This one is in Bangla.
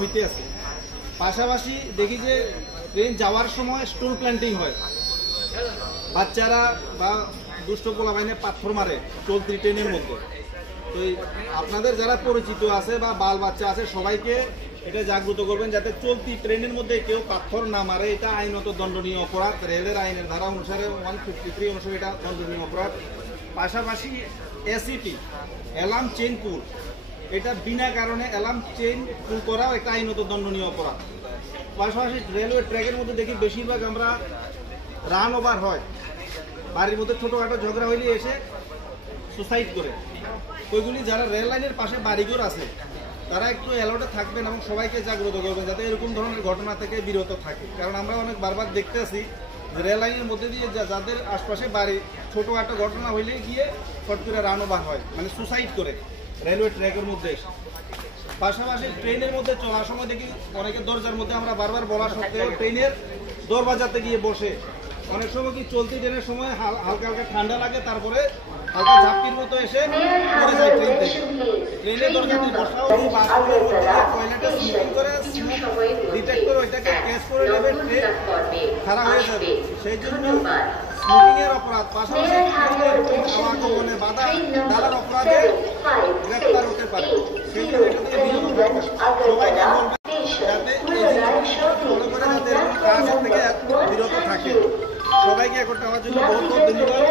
হইতে আছে। পাশাপাশি দেখি যে ট্রেন যাওয়ার সময় স্টোল প্ল্যান্টিং হয়, বাচ্চারা বা দুষ্ট পোলাবাহিনী পাথর মারে চলতি ট্রেনের মধ্যে। তো আপনাদের যারা পরিচিত আছে বা বাল বাচ্চা আছে সবাইকে এটা জাগ্রত করবেন যাতে চলতি ট্রেনের মধ্যে কেউ পাথর না মারে। এটা আইনত দণ্ডনীয় অপরাধ, রেলের আইনের ধারা অনুসারে 153 অনুসারে এটা দণ্ডনীয় অপরাধ। পাশাপাশি এসিপি অ্যালার্ম চেইন পুল, এটা বিনা কারণে অ্যালার্ম চেইন পুল করাও একটা আইনত দণ্ডনীয় অপরাধ। পাশাপাশি রেলওয়ে ট্র্যাকের মধ্যে দেখি বেশিরভাগ আমরা রান ওভার হয়, বাড়ির মধ্যে ছোটোখাটো ঝগড়া হইলে এসে সুসাইড করে। ওইগুলি যারা রেল লাইনের পাশে বাড়িঘর আছে তারা একটু অ্যালার্টে থাকবেন এবং সবাইকে জাগ্রত করবেন যাতে এরকম ধরনের ঘটনা থেকে বিরত থাকে। কারণ আমরা অনেক বারবার দেখতে আসি যে রেল লাইনের মধ্যে দিয়ে যাদের আশপাশে বাড়ি ছোটোখাটো ঘটনা হইলে গিয়ে ফট করে রান ওভার হয়, মানে সুসাইড করে রেলওয়ে ট্র্যাকের মধ্যে। পাশাপাশি ট্রেনের মধ্যে চলার সময় দেখি অনেকে দরজার মধ্যে আমরা বারবার বলা সত্ত্বেও ট্রেনের দরবাজাতে গিয়ে বসে। অনেক সময় কি চলতি ট্রেনের সময় হালকা হালকা ঠান্ডা লাগে, তারপরে হালকা ঝাঁপির মতো এসে পড়ে যায় ট্রেন থেকে। ট্রেনের দরজাতে বসাও বাথরুমের মধ্যে টয়লেটে স্মোকিং করে ডিটেক্টর ওইটাকে ক্যাচ করে নেবে, ট্রেন খারাপ হয়ে যাবে। সেই জন্য স্মোকিংয়ের অপরাধ, পাশাপাশি আওয়াগমনে বাধা ডালার অপরাধে গ্রেপ্তার হতে পারে। সেই জন্য এটা থেকে বিরত থাকবে। সবাইকে বলবেন যাতে এই জিনিসগুলো ফলো করে যাতে এরকম কাজ থেকে বিরত থাকে। সবাইকে একত্র হওয়ার জন্য বহুত বহুত ধন্যবাদ।